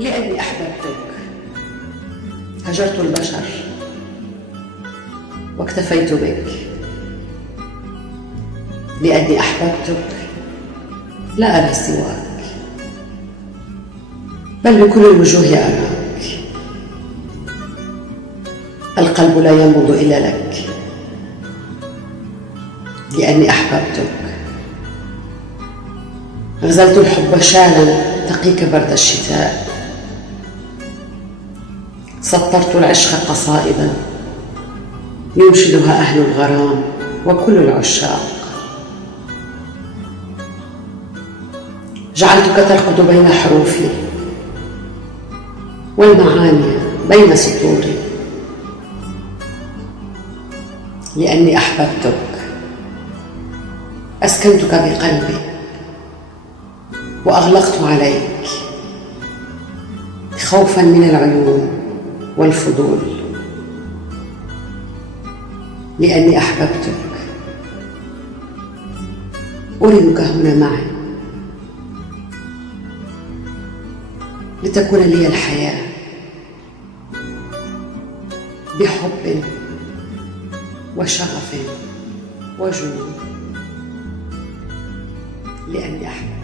لأني أحببتك هجرت البشر واكتفيت بك. لأني أحببتك لا أرى سواك، بل بكل الوجوه أراك. القلب لا ينبض إلا لك. لأني أحببتك غزلت الحب شالا تقيك برد الشتاء. سطرت العشق قصائدا ينشدها أهل الغرام وكل العشاق. جعلتك ترقد بين حروفي والمعاني بين سطوري. لأني أحببتك أسكنتك بقلبي وأغلقت عليك خوفا من العيون والفضول. لأني أحببتك أريدك هنا معي لتكون لي الحياة بحب وشغف وجنون. لأني أحببتك.